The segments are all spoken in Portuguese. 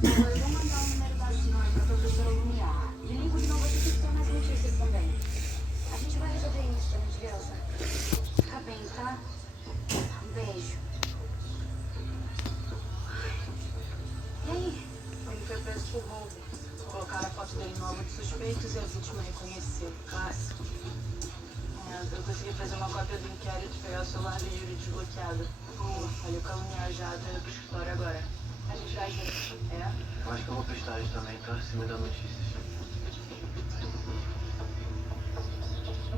Eu vou mandar o número da senhora para a professora Lumiar. E ligo de novo aqui que tem mais notícias também. A gente vai resolver isso, dona Edilza. Fica bem, tá? Um beijo. E aí? Ele foi preso por roubo. Colocaram a foto dele no álbum de suspeitos e a vítima reconheceu. Clássico. Eu consegui fazer uma cópia do inquérito, pegar o celular do Yuri desbloqueado. Olha, o caluniar já tá indo pro escritório agora. A gente vai junto. É? Eu acho que eu vou pro estágio também, tá? Se me dá notícias.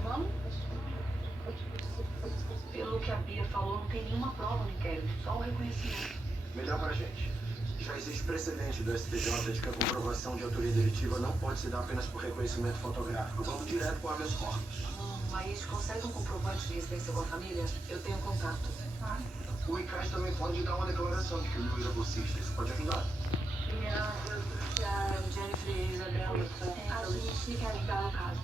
Vamos? Pelo que a Bia falou, não tem nenhuma prova no inquérito, só o reconhecimento. Melhor pra gente. Já existe precedente do STJ de que a comprovação de autoria delitiva não pode se dar apenas por reconhecimento fotográfico. Vamos direto com habeas corpus. Mas consegue um comprovante de residência com a família? Eu tenho contato. O ICAS também pode dar uma declaração de que o Will era bolsista. Isso pode ajudar. A Jennifer e a Isabel me querem dar no caso.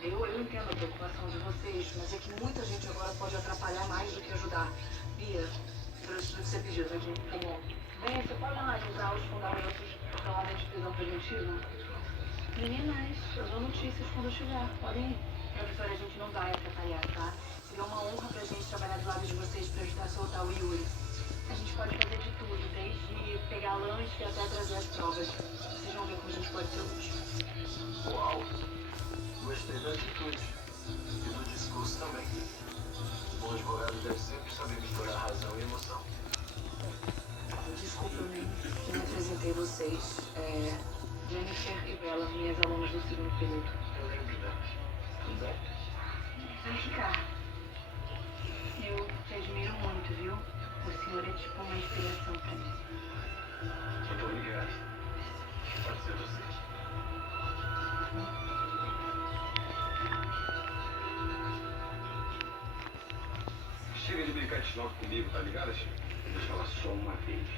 Eu entendo a preocupação de vocês, mas é que muita gente agora pode atrapalhar mais do que ajudar. Bia, trouxe tudo que você pediu, tá aqui? Tá bom. Bem, você pode analisar os fundamentos da ordem de prisão preventiva? Meninas, eu dou notícias quando eu chegar. Podem ir. Professora, a gente não vai atrapalhar, tá? Seria uma honra pra gente trabalhar do lado de vocês pra ajudar a soltar o Yuri. A gente pode fazer de tudo, desde pegar lanche até trazer as provas. Vocês vão ver como a gente pode ser útil. Uau! Gostei da atitude. E do discurso também. O bom advogado deve sempre saber misturar razão e emoção. Desculpa, eu não apresentei vocês. Jennifer e Bella, minhas alunas do segundo período. Eu lembro delas. Tudo bem? Vem ficar. Eu te admiro muito, viu? O senhor é tipo uma inspiração pra mim. Muito obrigado. Pode ser você. Chega de brincar de snob comigo, tá ligado, Chico? Deixa eu falar só uma vez.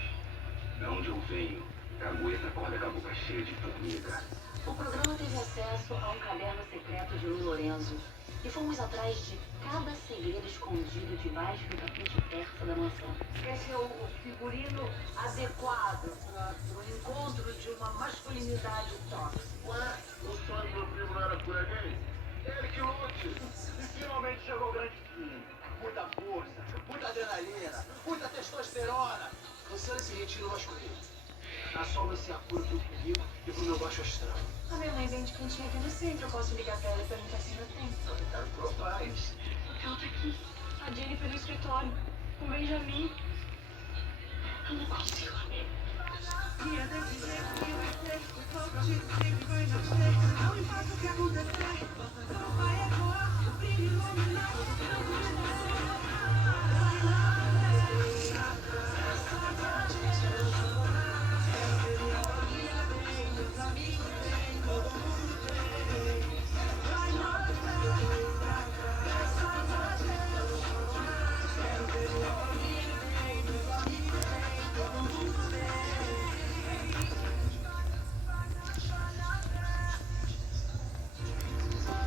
Da onde eu venho, cagueta acorda com a boca cheia de formiga. O programa teve acesso a um caderno secreto de Lu Lorenzo. E fomos atrás de cada segredo escondido debaixo do tapete persa da mansão. Esse é o figurino adequado para o encontro de uma masculinidade tóxica. Ué, o sonho do meu primo não era cura gay? Ele que lute! E finalmente chegou o grande fim. Muita força, muita adrenalina, muita testosterona. Você nesse retiro masculino. Na só você a cura pro comigo e pro meu baixo astral. A minha mãe vende quentinha aqui no centro. Eu posso ligar pra ela e perguntar se ainda tem. Eu quero pro paz. Ela tá aqui. A Jennifer no escritório. Com o Benjamin. Eu não consigo, amigo.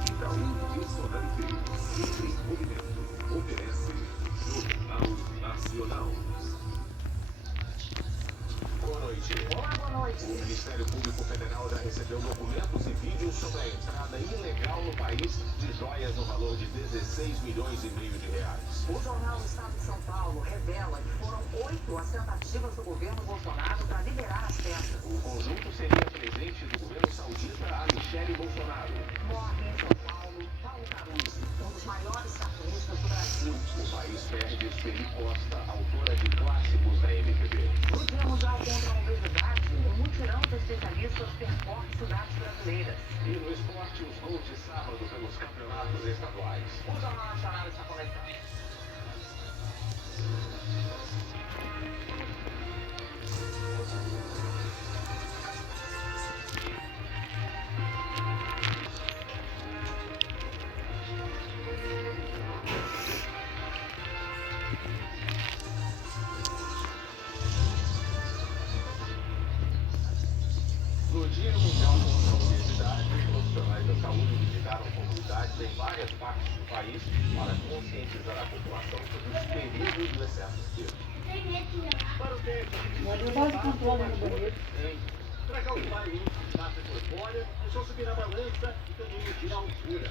Itaú Restaurante Sempre em Movimento oferece Jornal Nacional. Boa noite. Olá, boa noite. O Ministério Público Federal já recebeu documentos e vídeos sobre a entrada ilegal no país de joias no valor de 16 milhões e meio de reais. O jornal do Estado de São Paulo revela que foram 8 as tentativas do governo Bolsonaro para liberar as peças. O conjunto seria presente do governo saudita a Michele Bolsonaro. Morre em São Paulo Paulo Caruso, um dos maiores cartunistas do Brasil. O país perde Sueli Costa, autora de clássicos da MPB. No Dia Mundial contra a Obesidade, um mutirão de especialistas percorre cidades brasileiras. E no esporte, os gols de sábado pelos campeonatos estaduais. O Jornal Nacional está começando. No Dia Mundial contra a Obesidade, profissionais da saúde visitaram comunidades em várias partes do país para conscientizar a população sobre os perigos do excesso de peso. Para o tempo, Faz o controle no banheiro. Tragar o pai limpo, massa corpórea, é só subir na balança e também medir a altura.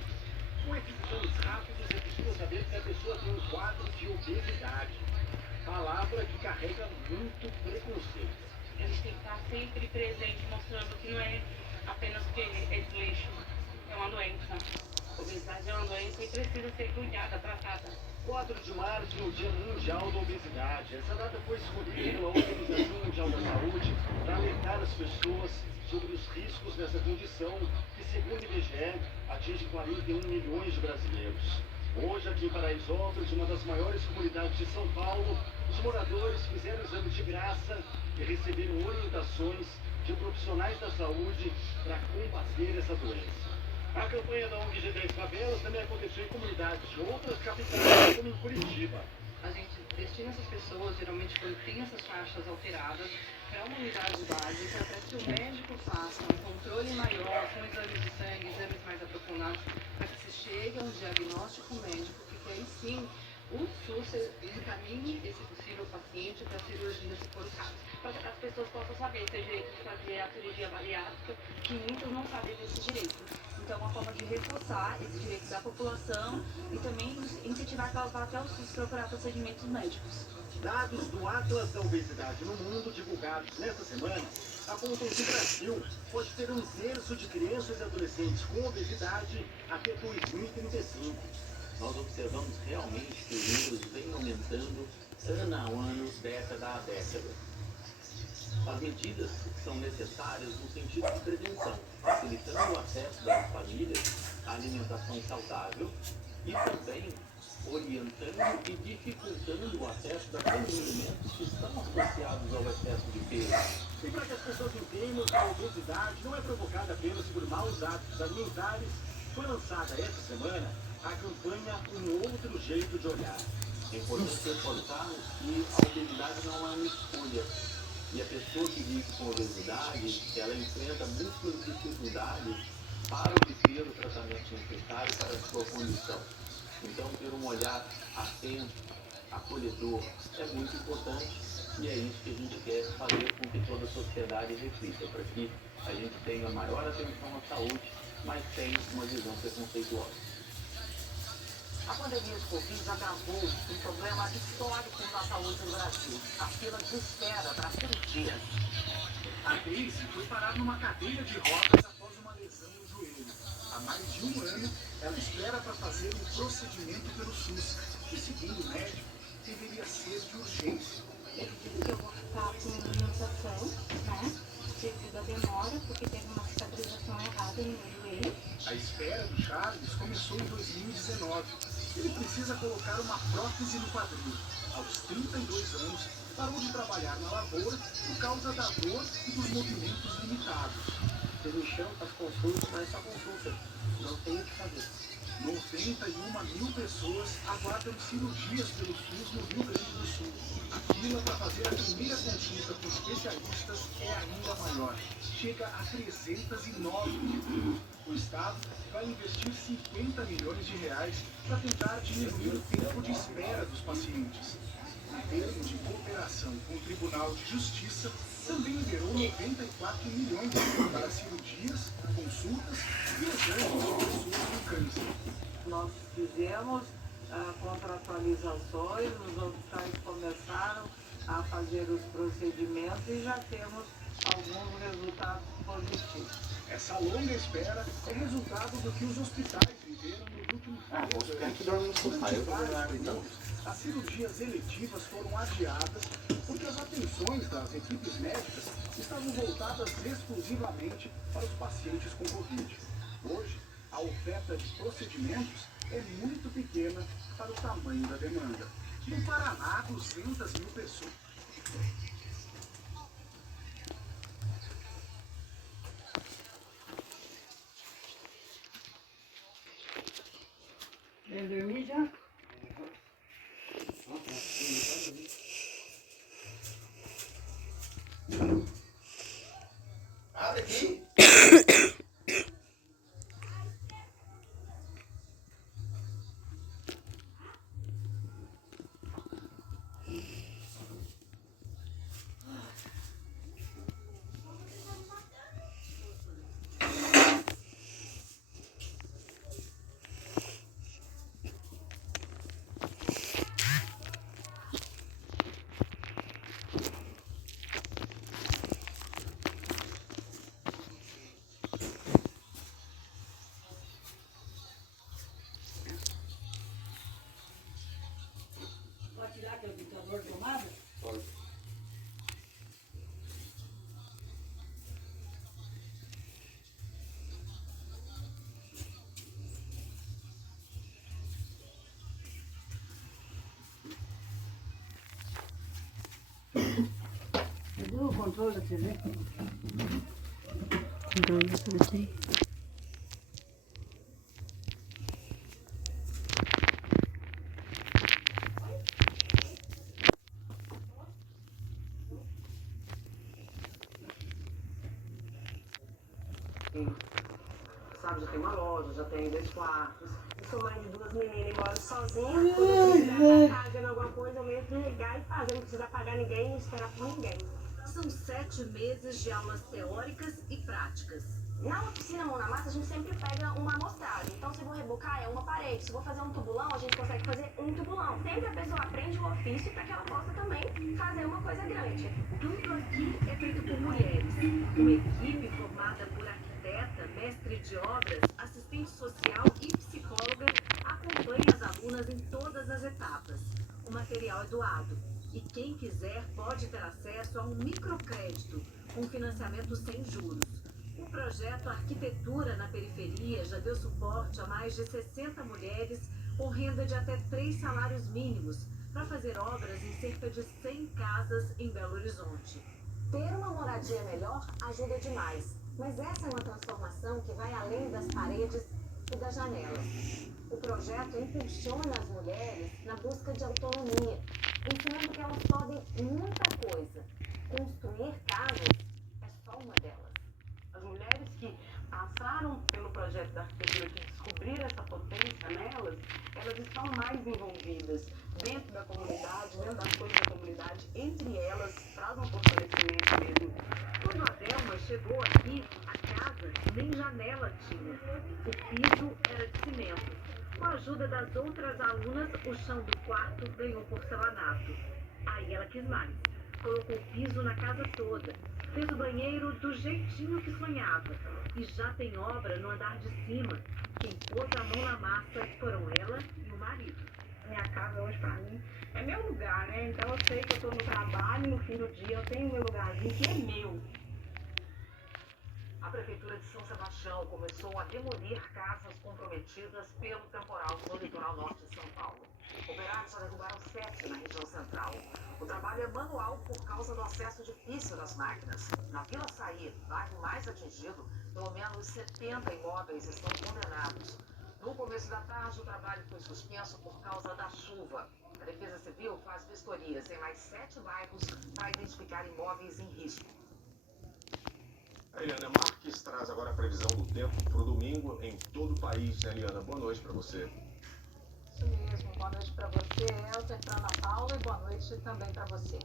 Com esses exames rápidos é possível saber se a pessoa tem um quadro de obesidade. Palavra que carrega muito preconceito. Eles têm que estar sempre presentes, mostrando que não é apenas porque é desleixo, é uma doença. A obesidade é uma doença e precisa ser cuidada, tratada. 4 de março é o Dia Mundial da Obesidade. Essa data foi escolhida pela Organização Mundial da Saúde para alertar as pessoas sobre os riscos dessa condição que, segundo o IBGE, atinge 41 milhões de brasileiros. Hoje, aqui em Paraisópolis, uma das maiores comunidades de São Paulo, os moradores fizeram exames de graça e receberam orientações de profissionais da saúde para combater essa doença. A campanha da ONG G10 Favelas também aconteceu em comunidades de outras capitais, como em Curitiba. A gente destina essas pessoas, geralmente quando tem essas faixas alteradas, para uma unidade básica, para que o médico faça um controle maior, com exames de sangue, exames mais aprofundados, para que se chegue a um diagnóstico médico, que aí sim o SUS encaminhe esse possível paciente para cirurgia, se for o caso. Para que as pessoas possam saber ter direito de fazer a cirurgia bariátrica, que muitos não sabem desse direito. Então, é uma forma de reforçar esse direito da população e também incentivar que ela vá até o SUS procurar procedimentos médicos. Dados do Atlas da Obesidade no Mundo, divulgados nesta semana, apontam que o Brasil pode ter 1/3 de crianças e adolescentes com obesidade até 2035. Nós observamos realmente que os números vêm aumentando ano a ano, década a década. As medidas são necessárias no sentido de prevenção, facilitando o acesso das famílias à alimentação saudável e também orientando e dificultando o acesso daqueles alimentos que estão associados ao excesso de peso. E para que as pessoas entendam que a obesidade não é provocada apenas por maus hábitos alimentares, foi lançada esta semana a campanha Um Outro Jeito de Olhar. É importante reforçarmos que a obesidade não é uma escolha. E a pessoa que vive com obesidade, ela enfrenta muitas dificuldades para obter o tratamento necessário para a sua condição. Então, ter um olhar atento, acolhedor, é muito importante e é isso que a gente quer fazer com que toda a sociedade reflita, para que a gente tenha maior atenção à saúde, mas sem uma visão preconceituosa. A pandemia de Covid agravou um problema histórico na saúde no Brasil. A fila de espera para cirurgia. A Daisy foi parar numa cadeira de rodas após uma lesão no joelho. Há mais de um ano, ela espera para fazer um procedimento pelo SUS, que, segundo o médico, deveria ser de urgência. Ele disse que eu vou ficar com imunização, né? Devido à demora, porque teve uma cicatrização errada no meu joelho. A espera do Charles começou em 2019. Ele precisa colocar uma prótese no quadril. Aos 32 anos, parou de trabalhar na lavoura por causa da dor e dos movimentos limitados. Vocês me chamam para as consultas, mas só consulta. Não tem o que fazer. 91 mil pessoas aguardam cirurgias pelo SUS no Rio Grande do Sul. A fila para fazer a primeira consulta com especialistas é ainda maior. Chega a 309 mil. O Estado vai investir 50 milhões de reais para tentar diminuir o tempo de espera dos pacientes. O termo de cooperação com o Tribunal de Justiça também liberou 94 milhões para cirurgias, consultas e exames de pessoas com câncer. Nós fizemos contratualizações, os hospitais começaram a fazer os procedimentos e já temos alguns resultados positivos. Essa longa espera é resultado do que os hospitais viveram nos últimos anos. Durante vários períodos, as cirurgias eletivas foram adiadas porque as atenções das equipes médicas estavam voltadas exclusivamente para os pacientes com Covid. Hoje, a oferta de procedimentos é muito pequena para o tamanho da demanda. No Paraná, 200 mil pessoas. Vem dormir já? Abre aqui. controle da TV. Controle da TV. Sabe, já tem uma loja, já tem 2 quartos. Eu sou mãe de 2 meninas e moro sozinha. Quando eu quiser estar fazendo alguma coisa, eu mesmo ligar e fazer. Não precisa pagar ninguém, não esperar por ninguém. São 7 meses de aulas teóricas e práticas. Na oficina Mão na Massa, a gente sempre pega uma amostragem. Então, se eu vou rebocar, é uma parede. Se eu vou fazer um tubulão, a gente consegue fazer um tubulão. Sempre a pessoa aprende o ofício para que ela possa também fazer uma coisa grande. Tudo aqui é feito por mulheres. Uma equipe formada por arquiteta, mestre de obras, assistente social e psicóloga acompanha as alunas em todas as etapas. O material é doado e quem quiser pode ter acesso a um microcrédito com financiamento sem juros. O projeto Arquitetura na Periferia já deu suporte a mais de 60 mulheres com renda de até 3 salários mínimos para fazer obras em cerca de 100 casas em Belo Horizonte. Ter uma moradia melhor ajuda demais, mas essa é uma transformação que vai além das paredes e das janelas. O projeto impulsiona as mulheres na busca de autonomia, ensinando que elas podem muita coisa. Construir casas é só uma delas. As mulheres que passaram pelo projeto da arquitetura, que descobriram essa potência nelas, elas estão mais envolvidas dentro da comunidade, dentro das coisas da comunidade, entre elas, traz um fortalecimento mesmo. Quando a Delma chegou aqui, a casa nem janela tinha. O piso era de cimento. Com a ajuda das outras alunas, o chão do quarto ganhou porcelanato. Aí ela quis mais. Colocou piso na casa toda. Fez o banheiro do jeitinho que sonhava. E já tem obra no andar de cima. Quem pôs a mão na massa foram ela e o marido. Minha casa hoje pra mim é meu lugar, né? Então eu sei que eu tô no trabalho, no fim do dia eu tenho meu lugarzinho que é meu. A Prefeitura de São Sebastião começou a demolir casas comprometidas pelo temporal no litoral norte de São Paulo. Operários já derrubaram 7 na região central. O trabalho é manual por causa do acesso difícil das máquinas. Na Vila Saí, bairro mais atingido, pelo menos 70 imóveis estão condenados. No começo da tarde, o trabalho foi suspenso por causa da chuva. A Defesa Civil faz vistorias em mais 7 bairros para identificar imóveis em risco. A Eliana Marques traz agora a previsão do tempo para o domingo em todo o país, né, Eliana? Boa noite para você. Isso mesmo, boa noite para você, Elton, para Ana Paula, e boa noite também para você.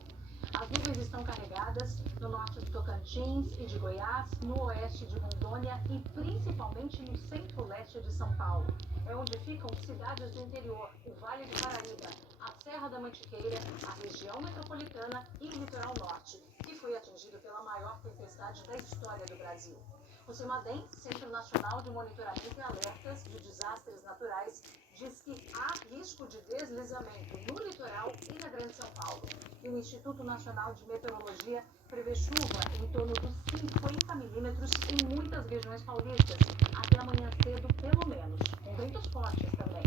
As nuvens estão carregadas no norte do Tocantins e de Goiás, no oeste de Rondônia e principalmente no centro-leste de São Paulo. É onde ficam cidades do interior, o Vale do Paraíba, a Serra da Mantiqueira, a região metropolitana e o litoral norte, que foi atingido pela maior tempestade da história do Brasil. O CEMADEM, Centro Nacional de Monitoramento e Alertas de Desastres Naturais, diz que há risco de deslizamento no litoral e na Grande São Paulo. E o Instituto Nacional de Meteorologia prevê chuva em torno dos 50 milímetros em muitas regiões paulistas, até amanhã cedo pelo menos, com ventos fortes também.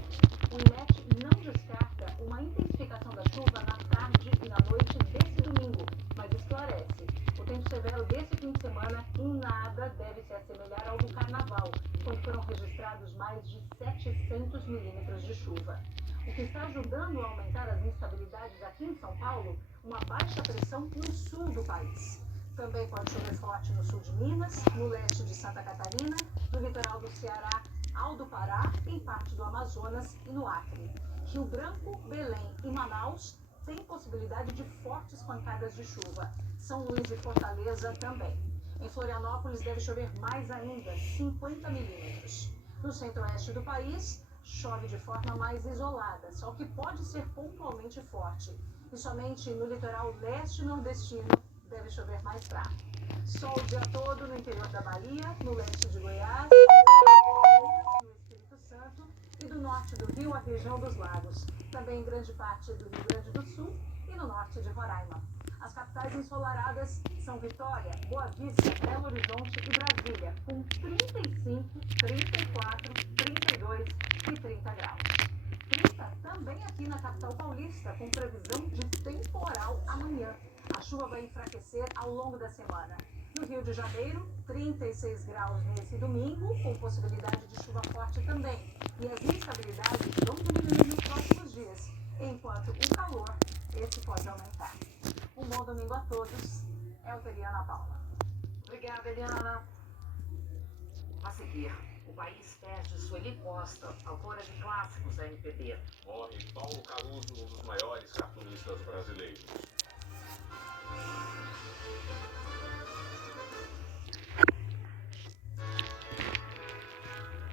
O INMET não descarta uma intensificação da chuva na tarde e na noite desse domingo, mas esclarece. O tempo severo desse fim de semana em nada deve se assemelhar ao do Carnaval, quando foram registrados mais de 700 milímetros de chuva. O que está ajudando a aumentar as instabilidades aqui em São Paulo, uma baixa pressão no sul do país. Também pode chover forte no sul de Minas, no leste de Santa Catarina, no litoral do Ceará, ao do Pará, em parte do Amazonas e no Acre. Rio Branco, Belém e Manaus têm possibilidade de fortes pancadas de chuva. São Luís e Fortaleza também. Em Florianópolis deve chover mais ainda, 50 milímetros. No centro-oeste do país, chove de forma mais isolada, só que pode ser pontualmente forte. E somente no litoral leste nordestino deve chover mais fraco. Sol o dia todo no interior da Bahia, no leste de Goiás, no Espírito Santo e do norte do Rio, a região dos lagos. Também em grande parte do Rio Grande do Sul e no norte de Roraima. As capitais ensolaradas são Vitória, Boa Vista, Belo Horizonte e Brasília, com 35, 34, 32 e 30 graus. quinta, também aqui na capital paulista, com previsão de temporal amanhã. A chuva vai enfraquecer ao longo da semana. No Rio de Janeiro, 36 graus nesse domingo, com possibilidade de chuva forte também. E as instabilidades vão diminuir nos próximos dias, enquanto o calor, esse pode aumentar. Um bom domingo a todos. Eliana Paula. Obrigada, Eliana. A seguir, o país perde Sueli Costa, autora de clássicos da MPB. Morre Paulo Caruso, um dos maiores cartunistas brasileiros.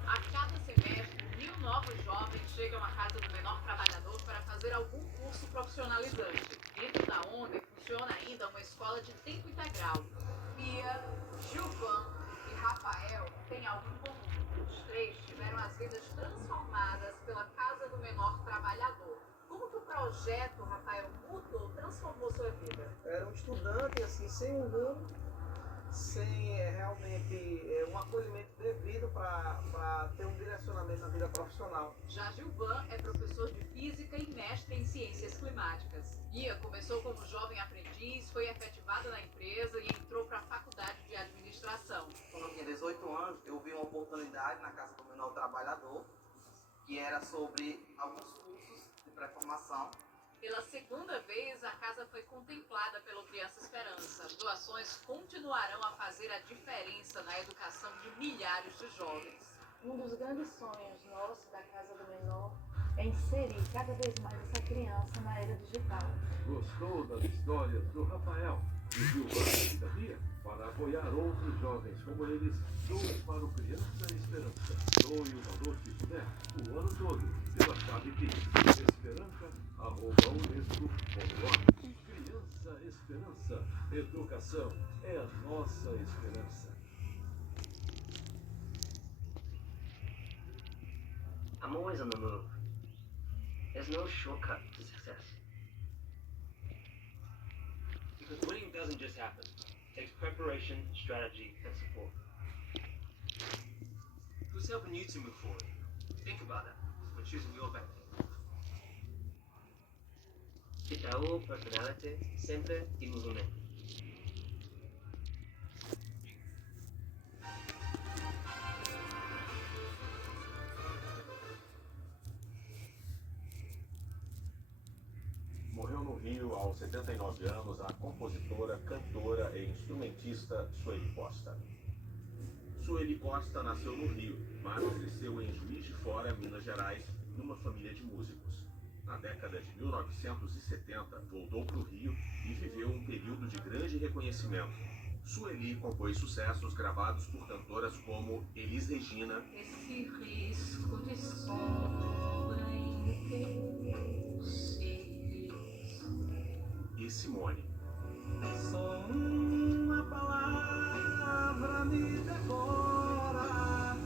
A cada semestre, 1.000 novos jovens chegam à casa do menor trabalhador para fazer algum curso profissionalizante. Dentro da ONG funciona ainda uma escola de tempo integral. Bia, Gilvan e Rafael têm algo em comum. Os três tiveram as vidas transformadas pela Casa do Menor Trabalhador. Como que o projeto, Rafael, mudou, transformou sua vida? Era um estudante, assim, sem um rumo, sem realmente um acolhimento devido para ter um direcionamento na vida profissional. Já Gilvan é professor de física e mestre em ciências climáticas. Bia começou como jovem aprendiz, foi efetivada na empresa e entrou para a faculdade de administração. Quando eu tinha 18 anos, eu vi uma oportunidade na Casa do Menor Trabalhador, que era sobre alguns cursos de pré-formação. Pela segunda vez, a casa foi contemplada pelo Criança Esperança. As doações continuarão a fazer a diferença na educação de milhares de jovens. Um dos grandes sonhos nossos da Casa do Menor é inserir cada vez mais essa criança na era digital. Gostou das histórias do Rafael e Gilvan e da Bia? Para apoiar outros jovens como eles, doe para o Criança Esperança. Doe o valor que puder, o ano todo, pela chave Pix. Esperança@unesco.org. Criança Esperança. Educação é a nossa esperança. I'm always on the move. There's no shortcut to success. Because winning doesn't just happen. It takes preparation, strategy, and support. Who's helping you to move forward? Think about that when choosing your bank. Itaú, personality, sempre e movimento. Morreu no Rio, aos 79 anos, a compositora, cantora e instrumentista Sueli Costa. Sueli Costa nasceu no Rio, mas cresceu em Juiz de Fora, Minas Gerais, numa família de músicos. Na década de 1970, voltou para o Rio e viveu um período de grande reconhecimento. Sueli compôs sucessos gravados por cantoras como Elis Regina, Esse risco de sombra em teus e Simone. Só uma palavra me devora.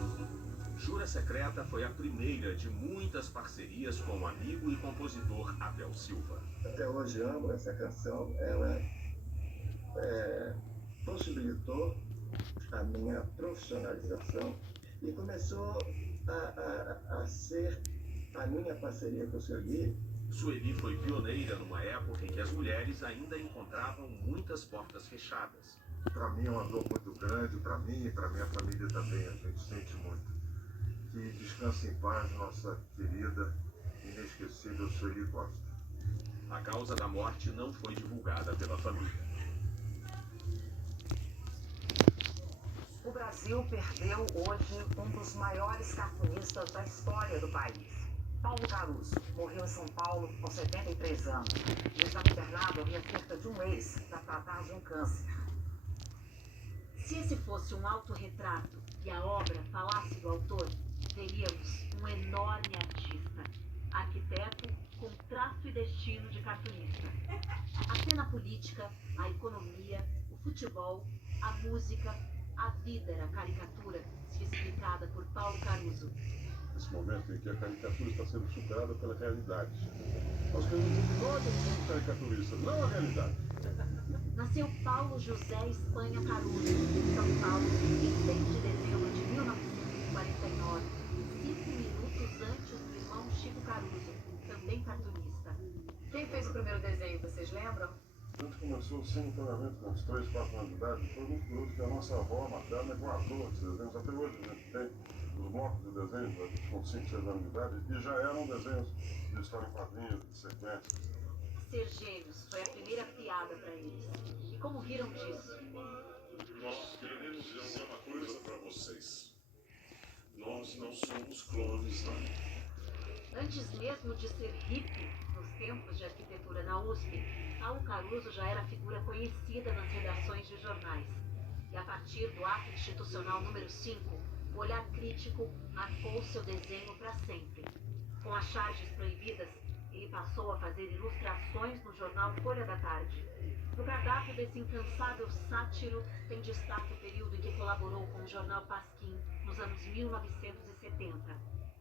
Jura Secreta foi a primeira de muitas parcerias com o amigo e compositor Abel Silva. Até hoje amo essa canção, ela possibilitou a minha profissionalização e começou a ser a minha parceria com o Sueli. Sueli foi pioneira numa época em que as mulheres ainda encontravam muitas portas fechadas. Para mim é uma dor muito grande, para mim e para minha família também, a gente sente muito. Que descanse em paz nossa querida, inesquecível Sueli Costa. A causa da morte não foi divulgada pela família. O Brasil perdeu hoje um dos maiores cartunistas da história do país. Paulo Caruso morreu em São Paulo com 73 anos. Ele estava internado havia cerca de um mês para tratar de um câncer. Se esse fosse um autorretrato e a obra falasse do autor, teríamos um enorme artista, arquiteto com traço e destino de cartunista. A cena política, a economia, o futebol, a música, a vida era caricatura, se explicada por Paulo Caruso. Nesse momento em que a caricatura está sendo superada pela realidade. Nós queremos que nós somos caricaturistas, não a realidade. Nasceu Paulo José Espanha Caruso, em São Paulo, em 6 de dezembro de 1949, 5 minutos antes do irmão Chico Caruso, também cartunista. Quem fez o primeiro desenho, vocês lembram? A gente começou simultaneamente com uns 3, 4 anos de idade. Foi muito curioso que a nossa avó materna guardou esses desenhos. Até hoje a gente tem os blocos de desenhos com 5, 6 anos de idade e já eram desenhos de história em quadrinhos, de sequências. Ser gêmeos foi a primeira piada para eles. E como riram disso? Nós queremos dizer uma coisa para vocês. Nós não somos clones, não. Antes mesmo de ser hippie, nos tempos de arquitetura na USP, Paulo Caruso já era figura conhecida nas redações de jornais. E a partir do ato institucional número 5, o olhar crítico marcou seu desenho para sempre. Com as charges proibidas, ele passou a fazer ilustrações no jornal Folha da Tarde. No cardápio desse incansável sátiro tem destaque o período em que colaborou com o jornal Pasquim, nos anos 1970.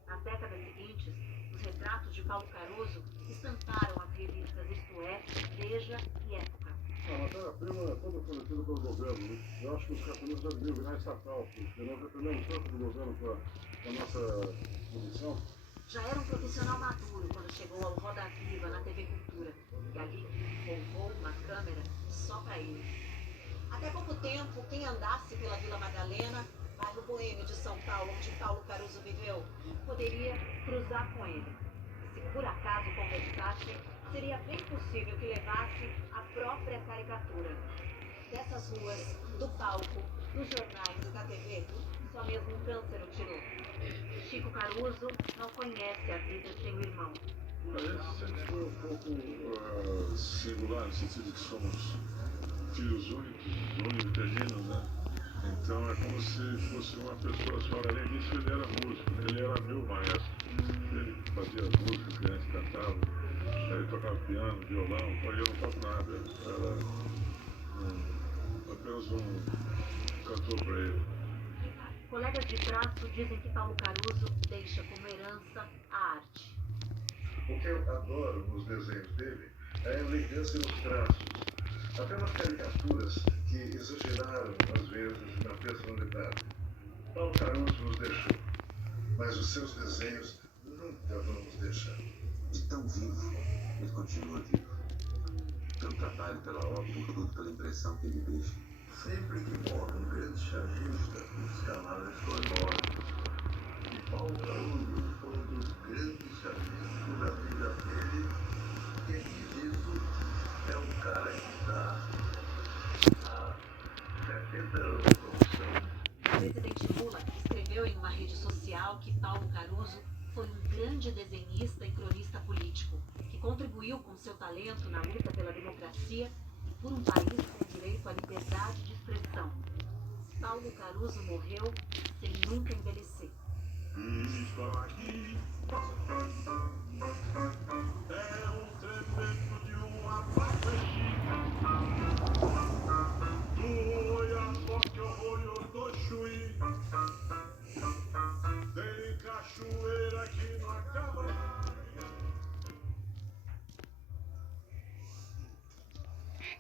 Nas décadas seguintes, os retratos de Paulo Caruso estamparam as revistas Isto É, Veja e Época. A matéria-prima é toda fornecida pelo governo, né? Eu acho que os cartunistas já deviam virar estatal, porque nós dependemos tanto do governo para a nossa produção. Já era um profissional maduro quando chegou ao Roda Viva na TV Cultura. E ali povoou uma câmera só para ele. Até pouco tempo, quem andasse pela Vila Madalena, bairro boêmio de São Paulo, onde Paulo Caruso viveu, poderia cruzar com ele. Se por acaso conversassem, seria bem possível que levasse a própria caricatura. Dessas ruas, do palco, dos jornais e da TV, só mesmo um câncer o tirou. Chico Caruso não conhece a vida sem o irmão. A gente sempre foi um pouco singular, no sentido que somos filhos únicos, né? Então é como se fosse uma pessoa só. Além disso, ele era músico, ele era meu maestro. Ele fazia as músicas que a gente cantava, ele tocava piano, violão, eu não toco nada. Era apenas um cantor para ele. Colegas de traço dizem que Paulo Caruso deixa como herança a arte. O que eu adoro nos desenhos dele é a elegância nos traços, até nas caricaturas que exageraram às vezes na personalidade. Paulo Caruso nos deixou, mas os seus desenhos nunca vão nos deixar. De tão vivo, ele continua vivo. Pelo trabalho, pela obra, por tudo, pela impressão que ele deixa. Sempre que morre um grande chargista, os canais foram enormes. E Paulo Caruso foi um dos grandes chargistas da vida dele. Quem diz isso é um cara que está há 70 anos de profissão. O presidente Lula escreveu em uma rede social que Paulo Caruso foi um grande desenhista e cronista político, que contribuiu com seu talento na luta pela democracia e por um país com direito à liberdade de expressão. Paulo Caruso morreu sem nunca envelhecer. Estou aqui, é um tremendo de uma baixinha. Do Oiapoque ao olho do Chuí, tem cachoeira que não acaba.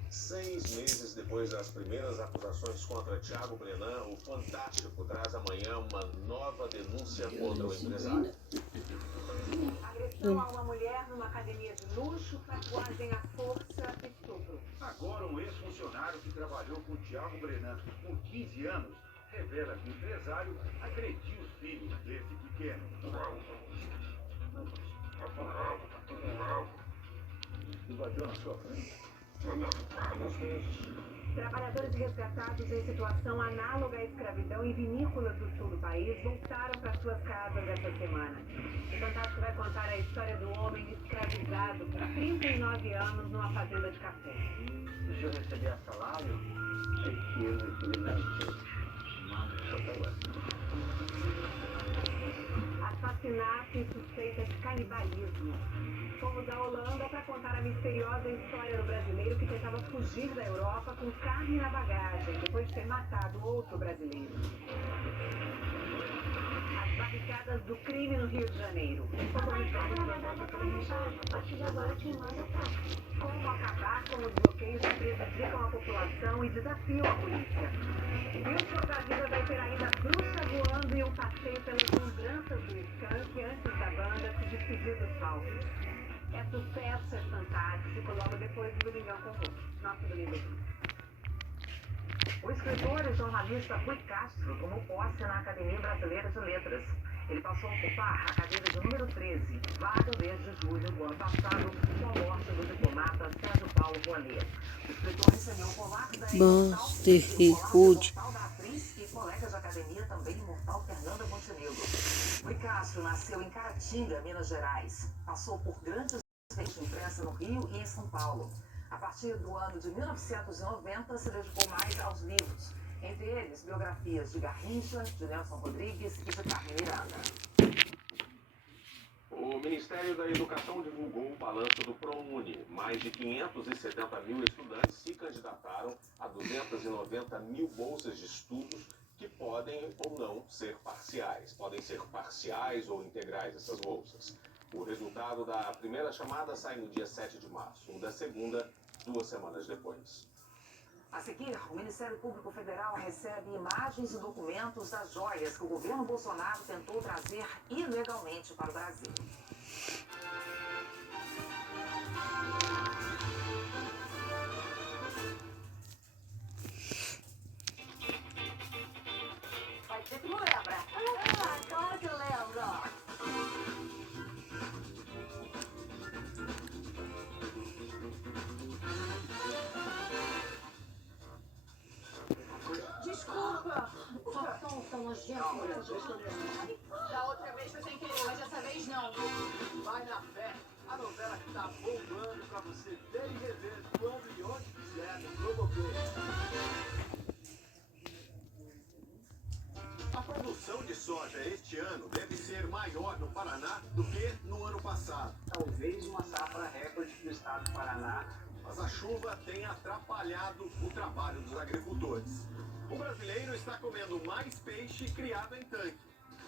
6 meses depois das primeiras acusações contra Thiago Brenan, o Fantástico traz amanhã uma nova denúncia contra o empresário. Agressão a uma mulher numa academia de luxo, tatuagem à força e estupro. Agora, um ex-funcionário que trabalhou com Thiago Brenan por 15 anos revela que o empresário agrediu os filhos desse pequeno. E bateu na sua frente? Trabalhadores resgatados em situação análoga à escravidão em vinícolas do sul do país voltaram para suas casas essa semana. O Fantástico vai contar a história do homem escravizado por 39 anos numa fazenda de café. Se o senhor receber salário, é que eu recebi Assassinato e suspeita de canibalismo. Fomos à Holanda para contar a misteriosa história do brasileiro que tentava fugir da Europa com carne na bagagem, depois de ter matado outro brasileiro. As barricadas do crime no Rio de Janeiro. A partir de agora quem manda tá. Como acabar com os bloqueios que prejudicam a população e desafiam a polícia. Bill Trocadilha vai ter ainda bruxa voando e um passeio pelas lembranças do Skank antes da banda se despedir dos palcos. É sucesso, é fantástico, logo depois do Domingão com Rô. Nosso domingo. O escritor e jornalista Rui Castro tomou posse na Academia Brasileira de Letras. Ele passou a ocupar a cadeira de número 13, vaga desde julho do ano passado, com a morte do diplomata Sérgio Paulo Rouanet. O escritor recebeu o colar da imortal da atriz e colega de academia, também imortal Fernanda Montenegro. Rui Castro nasceu em Caratinga, Minas Gerais. Passou por grandes revistas de imprensa no Rio e em São Paulo. A partir do ano de 1990, se dedicou mais aos livros. Entre eles, biografias de Garrincha, de Nelson Rodrigues e de Carmen Miranda. O Ministério da Educação divulgou o balanço do ProUni. Mais de 570 mil estudantes se candidataram a 290 mil bolsas de estudos que podem ou não ser parciais. Podem ser parciais ou integrais essas bolsas. O resultado da primeira chamada sai no dia 7 de março. O da segunda, 2 semanas depois. A seguir, o Ministério Público Federal recebe imagens e documentos das joias que o governo Bolsonaro tentou trazer ilegalmente para o Brasil. Vai ter que não lembra. Claro que lembra. Desculpa! Só tão nojento. Da outra vez foi sem querer, mas dessa vez não. Vai na fé. A novela que tá bombando pra você ver e rever quando e onde quiser no Globoplay. A produção de soja este ano deve ser maior no Paraná do que no ano passado. Talvez uma safra recorde no estado do Paraná. Mas a chuva tem atrapalhado o trabalho dos agricultores. O brasileiro está comendo mais peixe criado em tanque.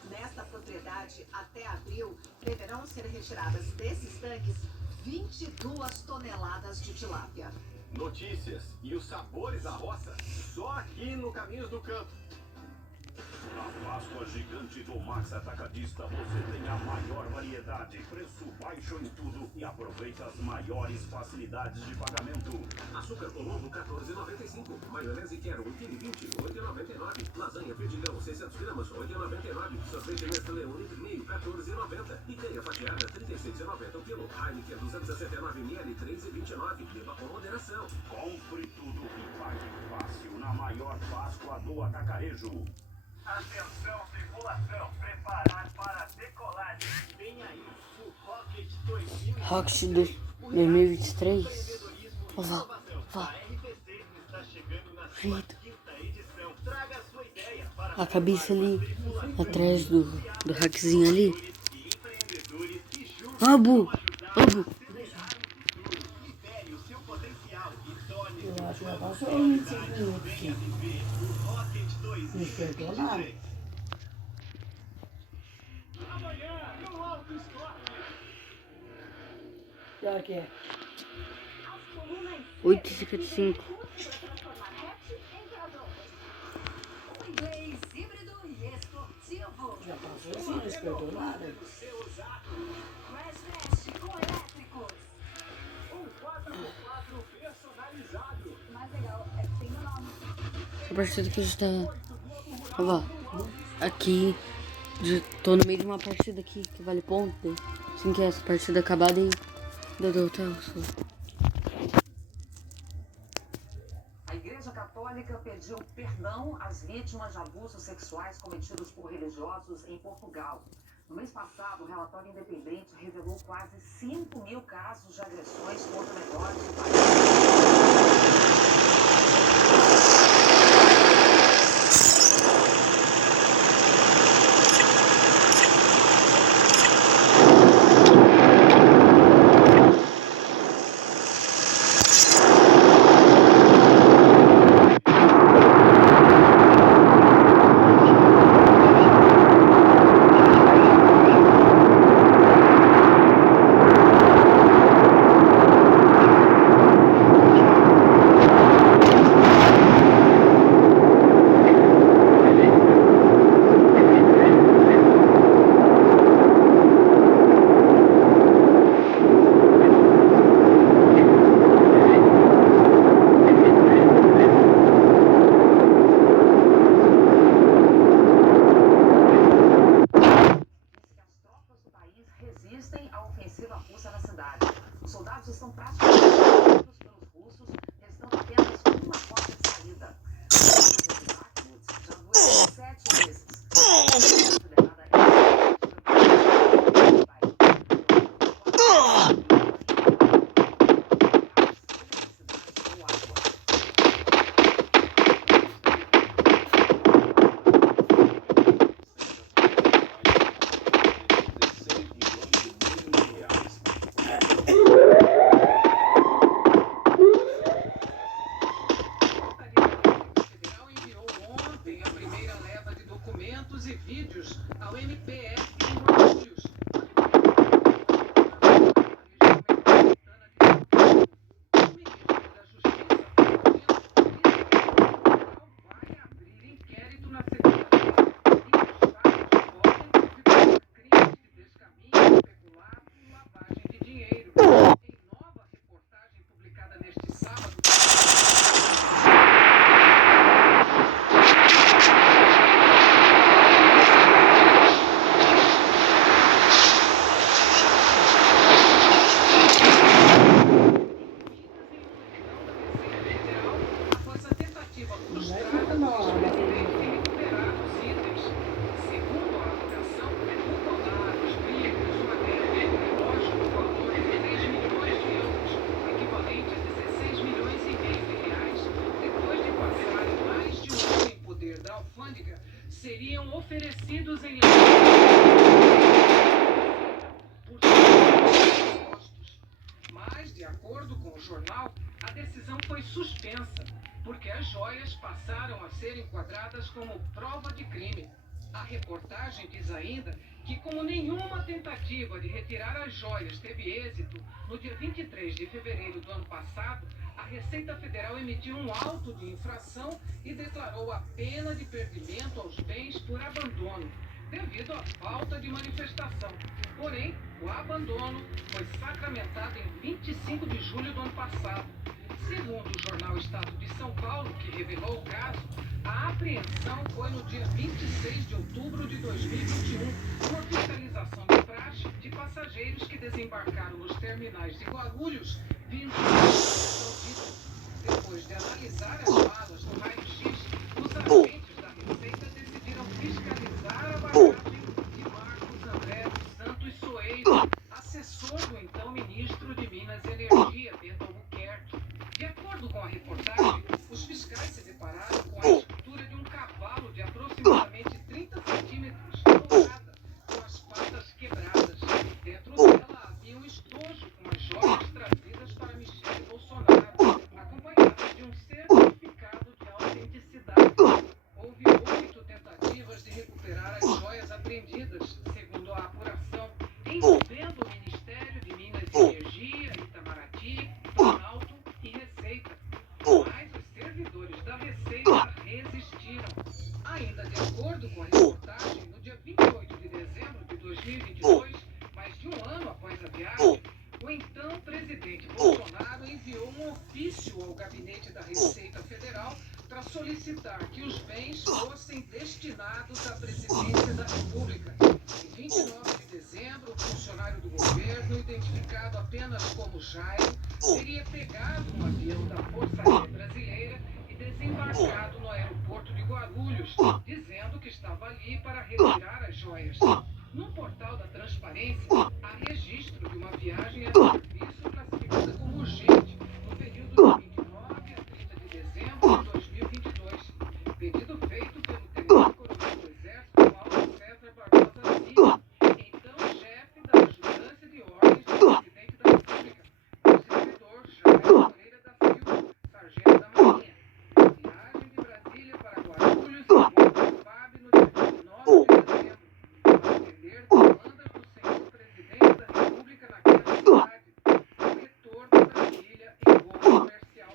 Nesta propriedade, até abril, deverão ser retiradas desses tanques 22 toneladas de tilápia. Notícias e os sabores da roça só aqui no Caminhos do Campo. Na Páscoa Gigante do Max Atacadista, você tem a maior variedade, preço baixo em tudo e aproveita as maiores facilidades de pagamento. Açúcar Colombo, 14,95. Maionese Quero, 1,20, 8,99. Lasanha Perdigão, 600 gramas, 8,99. Sorvete Nestlé, 1,5 litro, 14,90. E teia fatiada, 36,90 o quilo. Heineken, 269 ml, 3,29. Beba com moderação. Compre tudo e pague fácil na maior Páscoa do Atacarejo. Atenção, tripulação, preparar para decolagem. Vem aí o Rocket 2023. Rocket 2023. Vá. Jeito. A cabeça ali, atrás do hackzinho ali. Abu. Eu acho que já passou aí 25 minutos. Não espertou nada. Pior que é. 8h55. Inglês híbrido e esportivo. Já passou assim, não espertou nada. Crash com elétricos. Um 4x4 personalizado. O mais legal é que tem o nome. A partida que a gente tá... Ó, aqui... Tô no meio de uma partida aqui que vale ponto. Assim que essa partida acabada e... Deu até o sul. A Igreja Católica pediu perdão às vítimas de abusos sexuais cometidos por religiosos em Portugal. No mês passado, o relatório independente revelou quase 5.000 casos de agressões contra menores do país. fotos e vídeos ao MPF em Guarulhos. Seriam oferecidos em impostos. Mas, de acordo com o jornal, a decisão foi suspensa, porque as joias passaram a ser enquadradas como prova de crime. A reportagem diz ainda que, como nenhuma tentativa de retirar as joias teve êxito, no dia 23 de fevereiro do ano passado, a Receita Federal emitiu um auto de infração e declarou a pena de perdimento aos bens por abandono, devido à falta de manifestação. Porém, o abandono foi sacramentado em 25 de julho do ano passado. Segundo o jornal Estado de São Paulo, que revelou o caso, a apreensão foi no dia 26 de outubro de 2021, uma fiscalização de praxe de passageiros que desembarcaram nos terminais de Guarulhos, vindo da Arábia Saudita. Depois de analisar as malas no raio-x, os agentes da Receita decidiram fiscalizar a bagagem de Marcos André dos Santos Soeiro, assessor do então ministro de Minas e Energia, Bento Albuquerque. De acordo com a reportagem, os fiscais se depararam com a estrutura de um cavalo de aproximadamente 30 centímetros, dourada, com as patas quebradas. Dentro dela havia um estojo com as joias trazidas para Michele Bolsonaro, acompanhadas de um certificado de autenticidade. Houve 8 tentativas de recuperar as joias apreendidas, segundo a apuração, envolvendo o Ministério de Minas e Energia, Itamaraty, Planalto e Receita. Mas os servidores da Receita resistiram. Ainda de acordo com a reportagem, no dia 28 de dezembro de 2022, mais de um ano após a viagem, o então presidente Bolsonaro enviou um ofício ao gabinete da Receita Federal para solicitar que os bens fossem destinados à presidência da República. Em 29 de dezembro, o funcionário do governo, identificado apenas como Jairo, teria pegado um avião da Força Aérea Brasileira e desembarcado no aeroporto de Guarulhos, dizendo que estava ali para retirar as joias. No portal da Transparência, há registro de uma viagem a serviço classificada como urgente, no período de 29 a 30 de dezembro de 2022. Pedido feito pelo tenente-coronel do Exército, Paulo César Barbosa Silva, então chefe da Ajudância de Ordens do Presidente da República, o servidor Jair Moreira da Silva, sargento da Marinha. Viagem de Brasília para Guarulhos e Porto FAB no dia 29 de dezembro, para atender demandas do senhor presidente da República naquela cidade. O retorno da Brasília em voo comercial.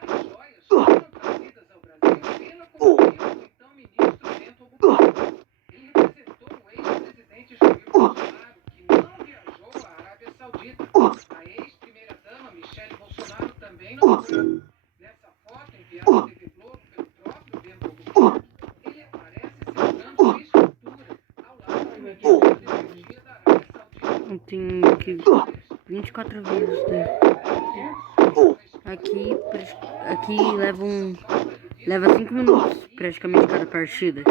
As joias foram trazidas ao Brasil pela companhia do então ministro Bento Albuquerque. Ele representou o ex-presidente Jair Bolsonaro, que não viajou à Arábia Saudita. A ex-primeira-dama Michele Bolsonaro também não foi. Nessa foto enviada à TV Globo pelo próprio Bento Albuquerque, ele aparece segurando a escultura ao lado do ministro da Energia da Arábia Saudita. Tem aqui 24 vídeos dele. Aqui leva 5 minutos praticamente cada partida.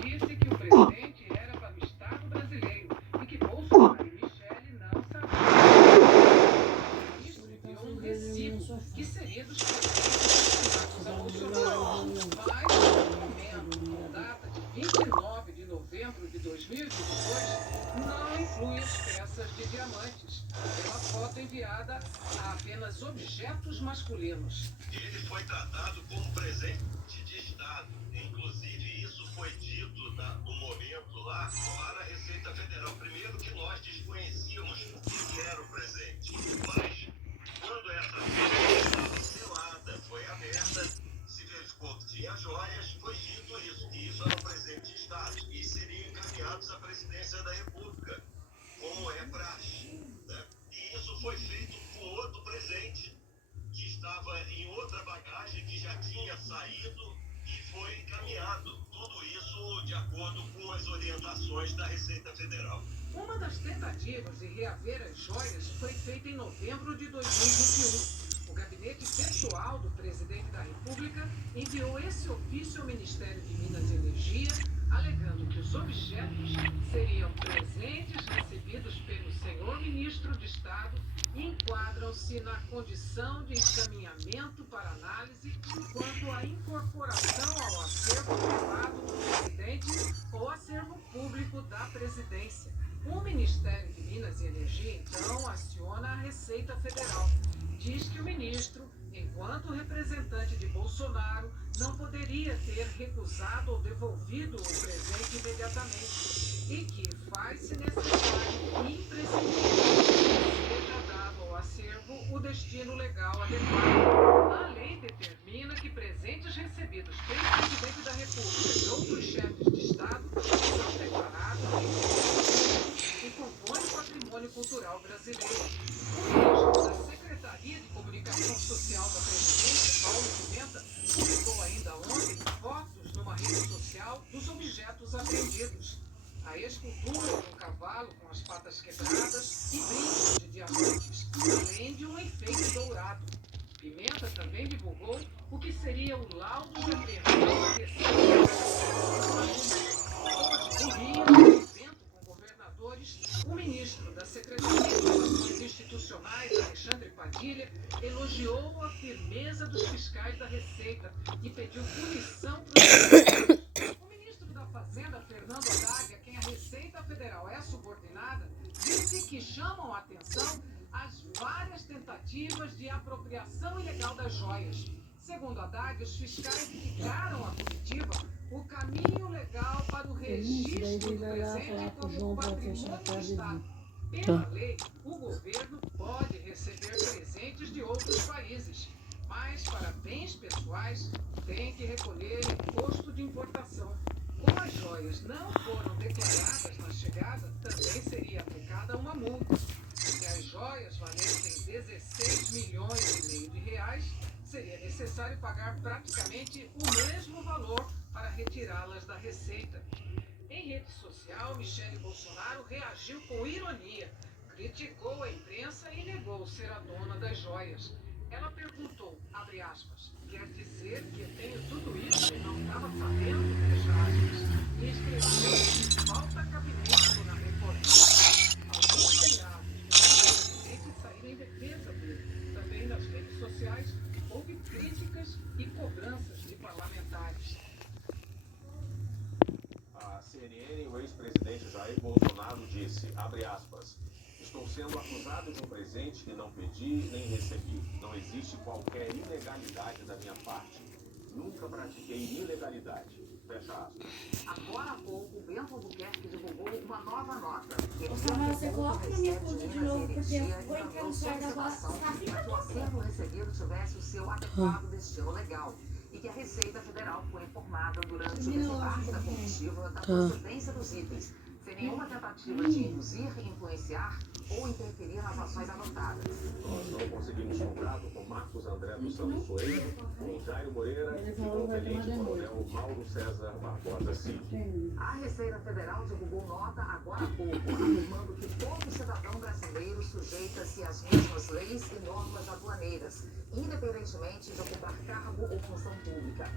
Disse que o presidente era para o Estado brasileiro e que Bolsonaro e Michele não sabiam. O ministro enviou um recibo que seria dos presentes destinados a Bolsonaro, mas objetos masculinos. Ele foi tratado como presente de Estado. Inclusive, isso foi dito no momento lá para a Receita Federal. Primeiro que nós desconhecíamos o que era o presente. Mas, quando essa venda estava selada, foi aberta, se verificou que tinha joias, foi dito isso, que isso era um presente de Estado. E seriam encaminhados à Presidência da República, como é praxe. Né? E isso foi feito com outro presente, que estava em outra bagagem, que já tinha saído e foi encaminhado. Tudo isso de acordo com as orientações da Receita Federal. Uma das tentativas de reaver as joias foi feita em novembro de 2021. O gabinete pessoal do presidente da República enviou esse ofício ao Ministério de Minas e Energia, alegando que os objetos seriam presentes recebidos pelo senhor ministro de Estado e enquadram-se na condição de encaminhamento para análise quanto à incorporação ao acervo privado do presidente ou acervo público da presidência. O Ministério de Minas e Energia, então, aciona a Receita Federal. Diz que o ministro, enquanto representante de Bolsonaro, não poderia ter recusado ou devolvido o presente imediatamente e que faz-se necessário e imprescindível que seja dado ao acervo o destino legal adequado. A lei determina que presentes recebidos pelo presidente da República e outros chefes de Estado são declarados e compõem o patrimônio cultural brasileiro. O ministro da Secretaria de Comunicação Social da Presidência, Paulo Pimenta, publicou ainda ontem fotos numa rede social dos objetos apreendidos. A escultura de um cavalo com as patas quebradas e brincos de diamantes, além de um enfeite dourado. Pimenta também divulgou o que seria o laudo de apreensão da Receita. Hoje, no Rio, em evento com governadores, o ministro da Secretaria de Relações Institucionais, Alexandre Padilha, elogiou a firmeza dos fiscais da Receita e pediu punição para os O ministro da Fazenda, Fernando Haddad, a quem a Receita Federal é subordinada, disse que chamam a atenção as várias tentativas de apropriação ilegal das joias. Segundo Haddad, os fiscais indicaram à comitiva o caminho legal para o registro do presente como patrimônio do Estado. Pela lei, o governo pode receber presentes de outros países, mas para bens pessoais tem que recolher imposto de importação. Como as joias não foram declaradas na chegada, também seria aplicada uma multa. Se as joias valessem 16 milhões e meio de reais, seria necessário pagar praticamente o mesmo valor para retirá-las da Receita. Em rede social, Michele Bolsonaro reagiu com ironia, criticou a imprensa e negou ser a dona das joias. Ela perguntou, abre aspas, quer dizer que eu tenho tudo isso e não estava sabendo, fecha aspas, e escreveu que falta cabimento na reportagem. Alguns aliados do presidente saíram em defesa dele. Também nas redes sociais houve críticas e cobranças de parlamentares. A CNN, o ex-presidente Jair Bolsonaro disse, abre aspas, estou sendo acusado de um presente que não pedi nem recebi. Não existe qualquer ilegalidade da minha parte. Nunca pratiquei ilegalidade. Fecha aspas. Agora há pouco, o Bento Albuquerque divulgou uma nova nota. Você coloca na minha conta de novo, porque foi que eu saio da para que o acervo recebido tivesse o seu adequado destino legal e que a Receita Federal foi informada durante o desembarque da comitiva da procedência dos itens, sem nenhuma tentativa de induzir, influenciar ou interferir nas ações adotadas. Nós não conseguimos contato com Marcos André dos Santos Soeiro, com Jairo Moreira e com o tenente coronel Mauro César Barbosa Cid. A Receita Federal divulgou nota agora há pouco, afirmando que todo cidadão brasileiro sujeita-se às mesmas leis e normas aduaneiras, independentemente de ocupar cargo ou função pública.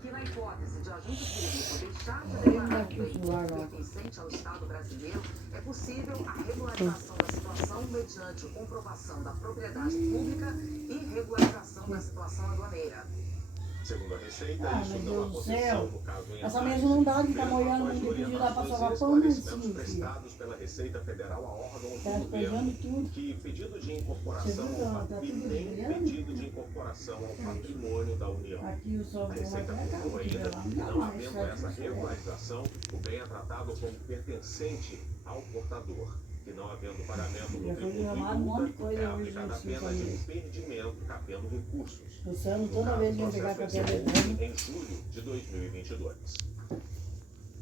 Que na hipótese de agente público deixar de declarar um bem pertencente ao Estado brasileiro, é possível a regularização da situação mediante comprovação da propriedade pública e regularização da situação aduaneira. Segundo a Receita, Ah, isso meu não Deus do aconteceu céu. no caso em Essa análise. mesa não dá de estar Mesmo molhando após muito, podia dar para orientações salvar e pão em esclarecimentos cima, filho. prestados pela Receita Federal a órgãos Tá do governo, pegando tudo. que pedido de Você incorporação viu, ao ó, tá e tudo nem brilhando. pedido de incorporação ao patrimônio da União. Aqui o sol A Receita concluiu ainda que, não havendo essa regularização, o bem é tratado como pertencente ao portador, que não havendo pagamento do Já foi tributo gravado um e monte de multa, coisa é hoje aplicada a nesse pena de família. impedimento, cabendo recursos. O Sano No toda caso, vez o vem pegar processo café encerrou bebendo. em julho de 2022.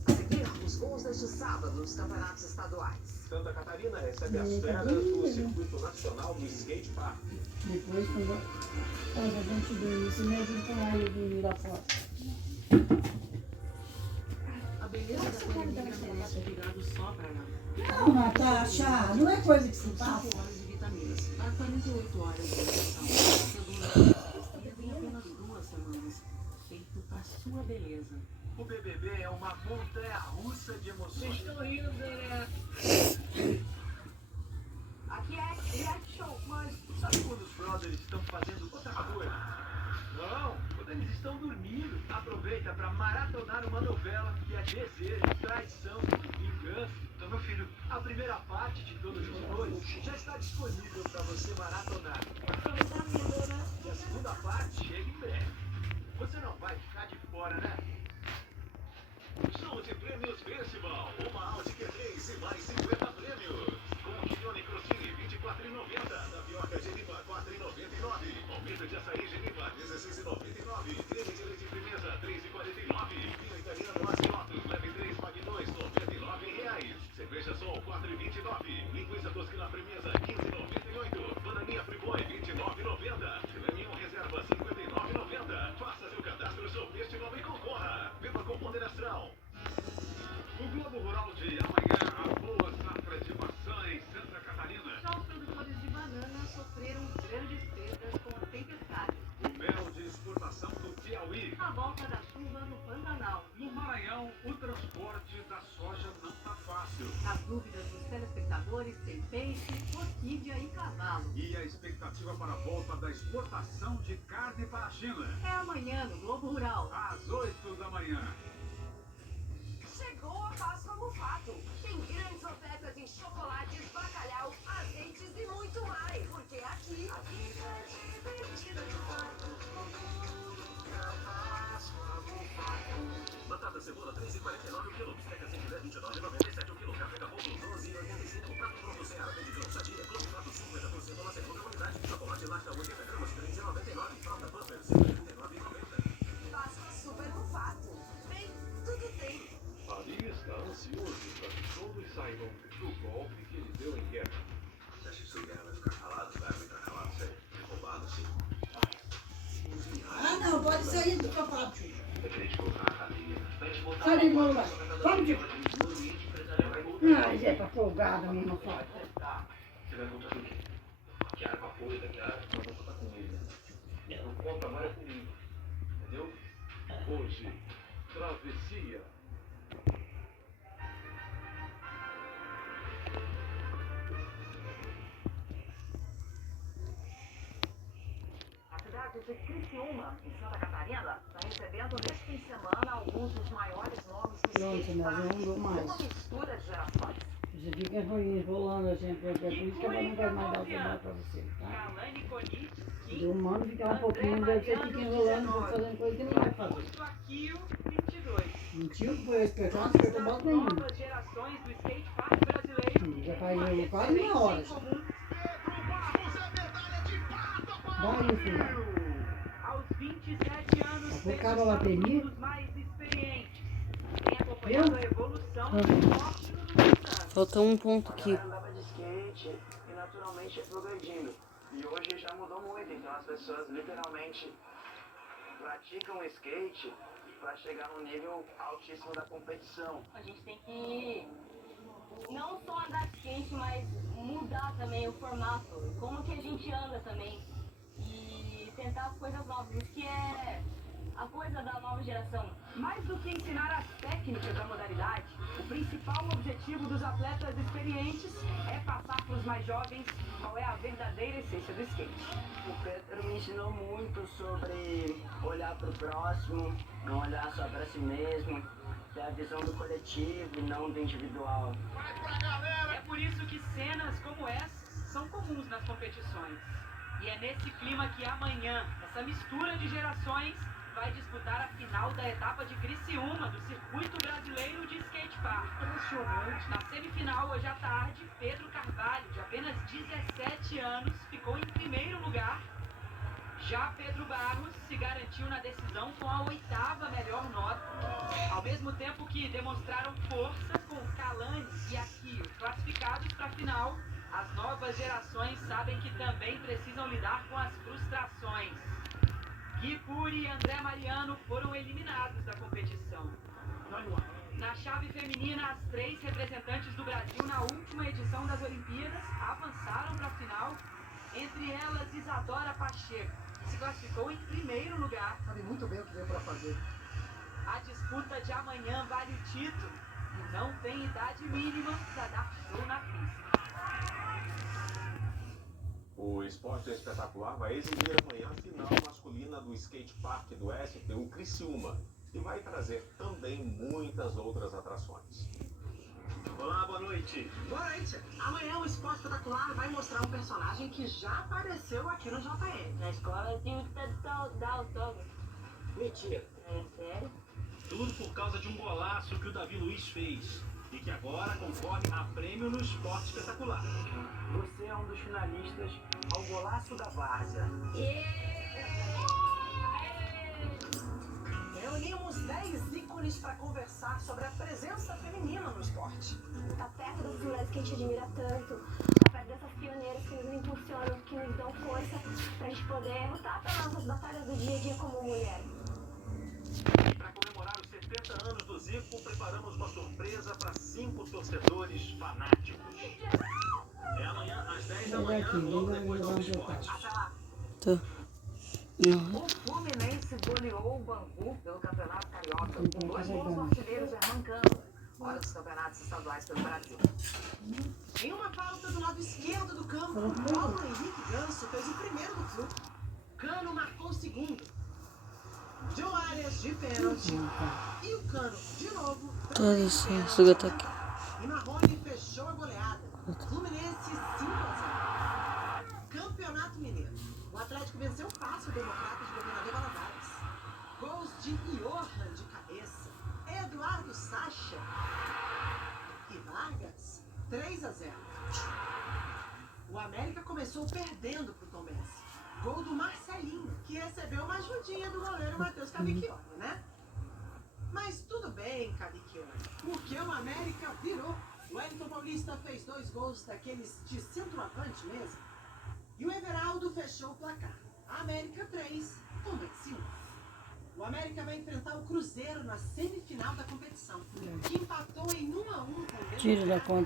A seguir, os gols deste sábado nos campeonatos estaduais. Santa Catarina recebe as Tá feras bonito, do né? Circuito Nacional do Skate Park. Depois, quando a gente dormir, você me ajuda com a eu dormir lá fora. A beleza da pele negra merece um cuidado só para ela. Não, Natasha, não é coisa que se passa. 5 horas de vitaminas. Para 48 horas de nutrição. Em apenas 2 semanas. Feito para sua beleza. O BBB é uma montanha-russa de emoções. Estão rindo, né? Aqui é reality show, mas Sabe quando os brothers estão fazendo outra coisa? Não, quando eles estão dormindo. Aproveita para maratonar uma novela que é desejo, traição, vingança. Então, meu filho, a primeira parte de Todos os Flores já está disponível para você maratonar. E a segunda parte chega em breve. Você não vai ficar de fora, né? Show de prêmios Festival. Uma Audi Q3 e mais 50 prêmios. Com Quilione Crostini, R$ 24,90. Tapioca Geniva, R$ 4,99. Palmito de açaí Geniva, R$ 16,99. Creme de leite firmeza, R$ 3,49. Vinho italiano Asiotto, leve 3, pague 2, R$ 99. Cerveja Sol, R$ 4,29. Linguiça toscana firmeza, R$ 15,98. Bananinha Friboi, R$ 29,90. Filé mignon reserva, R$ 59,90. Faça seu cadastro, seu festival e concorra. Viva com moderação. O Globo Rural de amanhã, a boa safra de maçã em Santa Catarina. Já os produtores de banana sofreram grandes perdas com a tempestade. O mel de exportação do Piauí. A volta da chuva no Pantanal. No Maranhão, o transporte da soja não tá fácil. As dúvidas dos telespectadores têm peixe, orquídea e cavalo. E a expectativa para a volta da exportação de carne para a China. É amanhã no Globo Rural. Às 8 da manhã. chegou a Páscoa Mufato. Tem grandes ofertas em chocolates, bacalhau, azeites e muito mais. Porque aqui a vida é divertida de fato. Batata cebola 3,49 o quilo. Bisteca sem filé 29,97 o quilo. Café da Bolo 12,85. Prato pronto Ceará. Pedigão Sadia. Clube Prato 50% na segunda unidade. Chocolate Lacta 80 gramas 13,99. Fralda Pamper 139,90. Páscoa Super Mufato. Tem, tudo tem. Ali está ansioso para que todos saibam do golpe que ele deu em guerra. Você acha que essa guerra vai ficar calado? Vai ficar calado, sério. Roubado, sim. Ah, não, pode sair do papato. Eu queria te colocar na cadeia. Sai daí, vamos lá. Vamos, tio. Ah, é pra folgada mesmo, pai. Você vai contar do quê? Que era com a coisa, que era. Não vou contar com ele. Não conta agora comigo. Entendeu? Hoje, travessia. A cidade de Criciúma, em Santa Catarina, está recebendo neste fim de semana alguns dos maiores nomes do Pronto, skate mas park. eu não dou mais. Uma mistura de gerações. Você fica enrolando a gente, por isso que eu não quero mais dar o trabalho pra você, tá? Do humano ficar um pouquinho, daí você fica enrolando, fica fazendo coisa que não vai fazer. Aquio 22. Mentiu, foi espertar, não apertou bosta nenhuma. Novas gerações do skate park brasileiro. Já caiu quase uma hora. Vai, filho. Aos 27 anos, Vou cabo a bateria. dos mais experientes. Tem acompanhado a evolução do esporte nos últimos anos. Falta um ponto aqui. Andava de skate e naturalmente progredindo. E hoje já mudou muito, então as pessoas literalmente praticam skate para chegar num nível altíssimo da competição. A gente tem que não só andar de skate, mas mudar também o formato, como que a gente anda também. E tentar as coisas novas. Isso que é a a coisa da nova geração. Mais do que ensinar as técnicas da modalidade, o principal objetivo dos atletas experientes é passar para os mais jovens qual é a verdadeira essência do skate. O Pedro me ensinou muito sobre olhar para o próximo, não olhar só para si mesmo, ter a visão do coletivo e não do individual. É por isso que cenas como essas são comuns nas competições. E é nesse clima que amanhã, essa mistura de gerações vai disputar a final da etapa de Criciúma do Circuito Brasileiro de Skate Park. Impressionante. Na semifinal, hoje à tarde, Pedro Carvalho, de apenas 17 anos, ficou em primeiro lugar. Já Pedro Barros se garantiu na decisão com a 8ª melhor nota, ao mesmo tempo que demonstraram força com Kalani e Akio classificados para a final. As novas gerações sabem que também precisam lidar com as frustrações. Gui Puri e André Mariano foram eliminados da competição. Na chave feminina, as 3 representantes do Brasil na última edição das Olimpíadas avançaram para a final. Entre elas, Isadora Pacheco, que se classificou em primeiro lugar. Sabe muito bem o que veio para fazer. A disputa de amanhã vale o título e não tem idade mínima para dar show na pista. O Esporte Espetacular vai exibir amanhã a final masculina do Skate Park do SPU Criciúma e vai trazer também muitas outras atrações. Olá, boa noite. Boa noite. Amanhã o Esporte Espetacular vai mostrar um personagem que já apareceu aqui no JN. Na escola eu tenho que dar autógrafo. Mentira. É sério? Tudo por causa de um golaço que o Davi Luiz fez e que agora concorre a prêmio no Esporte Espetacular. Você é um dos finalistas ao golaço da várzea. Reunimos 10 ícones para conversar sobre a presença feminina no esporte. Tá perto das mulheres que a gente admira tanto, tá perto dessas pioneiras que nos impulsionam, que nos dão força pra gente poder lutar pelas nossas batalhas do dia a dia como mulher. E para comemorar os 70 anos do Zico, preparamos uma surpresa para 5 torcedores fanáticos. É amanhã às 10 da manhã, logo depois do esporte. Até lá. O Fluminense goleou o Bangu pelo Campeonato Carioca, com 2 gols do artilheiro Germán Cano, hora dos campeonatos estaduais pelo Brasil. Em uma falta do lado esquerdo do campo, Paulo Henrique Ganso fez o primeiro do clube. Cano marcou o segundo. Joe Arias de pênalti. E o Cano, de novo, e Marrone fechou a goleada. Fluminense 5-0. Campeonato Mineiro. O Atlético venceu fácil o Democratas de Governador Valadares. Gols de Johan de cabeça, Eduardo Sacha e Vargas, 3-0. O América começou perdendo para o Tombense. Gol do Marcelinho, que recebeu uma ajudinha do goleiro Matheus Cavicchioli, né? Mas tudo bem, Cavicchioli, porque o América virou. O Wellington Paulista fez 2 gols daqueles de centroavante mesmo. E o Everaldo fechou o placar. A América 3, Tombense 1. O América vai enfrentar o Cruzeiro na semifinal da competição, que empatou em 1-1 com o Tira da conta.